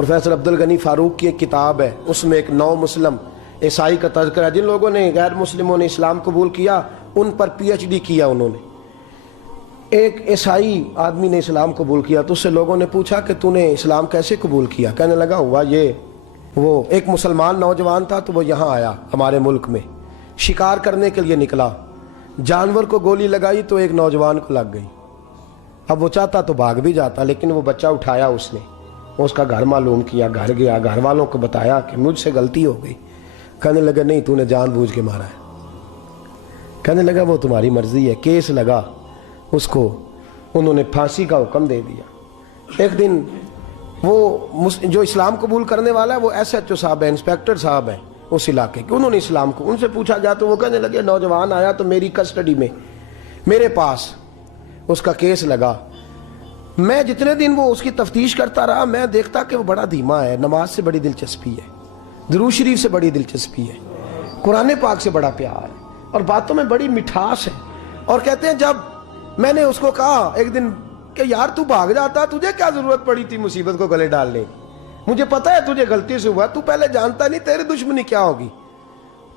Professor Abdul Ghani Farooq की एक किताब है, उसमें एक नौ मुस्लिम ईसाई का तज़किरा है। जिन लोगों ने गैर मुस्लिमों ने इस्लाम कबूल किया उन पर PhD किया उन्होंने। एक ईसाई आदमी ने इस्लाम कबूल किया तो उससे लोगों ने पूछा कि तूने इस्लाम कैसे कबूल किया? कहने लगा हुआ ये, वो एक मुसलमान नौजवान था तो वो यहाँ आया हमारे मुल्क में, शिकार करने के लिए निकला, जानवर को गोली लगाई तो एक नौजवान को लग गई। अब वो चाहता तो भाग भी जाता, लेकिन वो बच्चा उठाया उसने, उसका घर मालूम किया, घर गया, घर वालों को बताया कि मुझसे गलती हो गई। कहने लगा नहीं, तूने जानबूझ के मारा है। कहने लगा वो तुम्हारी मर्जी है। केस लगा, उसको उन्होंने फांसी का हुक्म दे दिया। एक दिन वो जो इस्लाम कबूल करने वाला है वो SHO साहब है, इंस्पेक्टर साहब हैं उस इलाके के, उन्होंने इस्लाम को उनसे पूछा गया तो वो कहने लगे नौजवान आया तो मेरी कस्टडी में, मेरे पास उसका केस लगा। मैं जितने दिन वो उसकी तफ्तीश करता रहा मैं देखता कि वो बड़ा धीमा है, नमाज से बड़ी दिलचस्पी है, दुरूद शरीफ से बड़ी दिलचस्पी है, कुरान पाक से बड़ा प्यार है और बातों में बड़ी मिठास है। और कहते हैं जब मैंने उसको कहा एक दिन कि यार तू भाग जाता, तुझे क्या जरूरत पड़ी थी मुसीबत को गले डालने, मुझे पता है तुझे गलती से हुआ, तू पहले जानता नहीं तेरी दुश्मनी क्या होगी।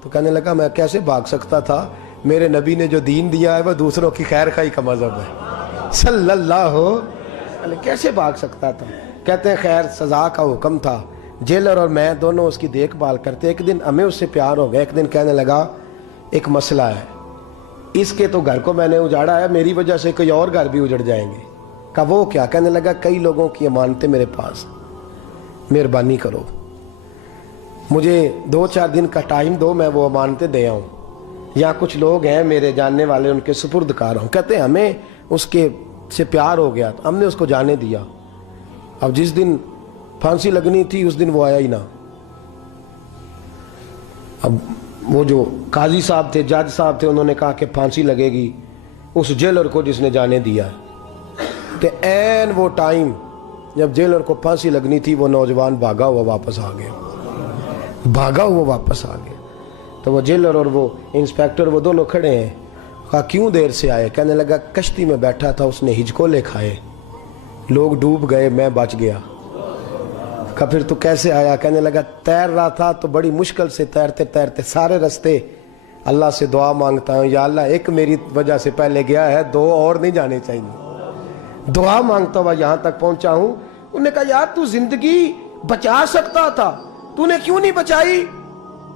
तो कहने लगा मैं कैसे भाग सकता था, मेरे नबी ने जो दीन दिया है वह दूसरों की खैर खाई का मजहब है सल्लल्लाहु अलैहि, कैसे भाग सकता था। कहते हैं खैर सजा का हुक्म था, जेलर और मैं दोनों उसकी देखभाल करते। एक दिन हमें उससे प्यार हो गया। एक दिन कहने लगा एक मसला है, इसके तो घर को मैंने उजाड़ा है, मेरी वजह से कोई और घर भी उजड़ जाएंगे। कहा वो क्या? कहने लगा कई लोगों की अमानतें मेरे पास, मेहरबानी करो, मुझे 2-4 दिन का टाइम दो, मैं वो अमानतें दे आऊं। यहाँ कुछ लोग हैं मेरे जानने वाले, उनके सुपुर्द कार हूं। कहते हैं हमें उसके से प्यार हो गया तो हमने उसको जाने दिया। अब जिस दिन फांसी लगनी थी उस दिन वो आया ही ना। अब वो जो काजी साहब थे, जज साहब थे, उन्होंने कहा कि फांसी लगेगी उस जेलर को जिसने जाने दिया। तो ऐन वो टाइम जब जेलर को फांसी लगनी थी वो नौजवान भागा हुआ वापस आ गया, भागा हुआ वापस आ गया। तो वो जेलर और वो इंस्पेक्टर वो दोनों खड़े हैं। कहा क्यों देर से आए? कहने लगा कश्ती में बैठा था, उसने हिचकोले खाए, लोग डूब गए, मैं बच गया। कहा फिर तू कैसे आया? कहने लगा तैर रहा था तो बड़ी मुश्किल से तैरते तैरते सारे रास्ते अल्लाह से दुआ मांगता हूँ, या अल्लाह एक मेरी वजह से पहले गया है, 2 और नहीं जाने चाहिए, दुआ मांगता हुआ यहाँ तक पहुंचा हूं। उन्होंने कहा यार तू जिंदगी बचा सकता था, तूने क्यों नहीं बचाई?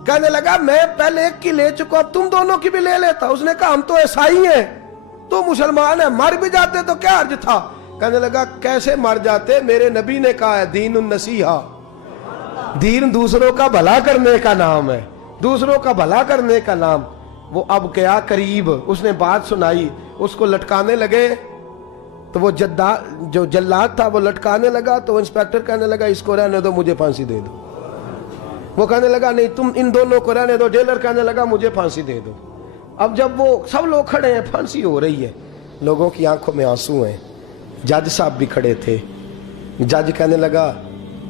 कहने लगा मैं पहले एक की ले चुका, अब तुम दोनों की भी ले लेता। उसने कहा हम तो ईसाई हैं, तो मुसलमान है, मर भी जाते तो क्या अर्ज था। कहने लगा कैसे मर जाते, मेरे नबी ने कहा है दीनुन नसीहा, दीन दूसरों का भला करने का नाम है, दूसरों का भला करने का नाम। वो अब क्या करीब उसने बात सुनाई, उसको लटकाने लगे तो वो जो जल्लाद था वो लटकाने लगा। तो इंस्पेक्टर कहने लगा इसको रहने दो, मुझे फांसी दे दो। वो कहने लगा नहीं तुम इन दोनों को रहने दो। जेलर कहने लगा मुझे फांसी दे दो। अब जब वो सब लोग खड़े हैं, फांसी हो रही है, लोगों की आंखों में आंसू हैं, जज साहब भी खड़े थे। जज कहने लगा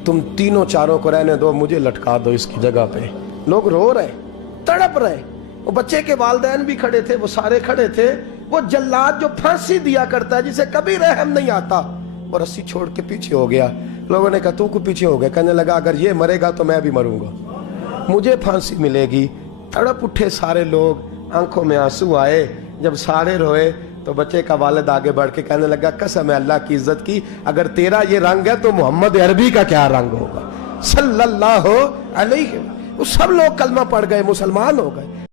तुम तीनों चारों को रहने दो, मुझे लटका दो इसकी जगह पे। लोग रो रहे, तड़प रहे, वो बच्चे के वालिदैन भी खड़े थे, वो सारे खड़े थे। वो जल्लाद जो फांसी दिया करता है, जिसे कभी रहम नहीं आता, वो रस्सी छोड़ के पीछे हो गया। लोगों ने कहा तू को पीछे हो गया? कहने लगा अगर ये मरेगा तो मैं भी मरूंगा, मुझे फांसी मिलेगी। तड़प उठे सारे लोग, आंखों में आंसू आए। जब सारे रोए तो बच्चे का वालिद आगे बढ़ के कहने लगा कसम है अल्लाह की इज्जत की, अगर तेरा ये रंग है तो मोहम्मद अरबी का क्या रंग होगा सल्लल्लाहु अलैहि। सब लोग कलमा पढ़ गए, मुसलमान हो गए।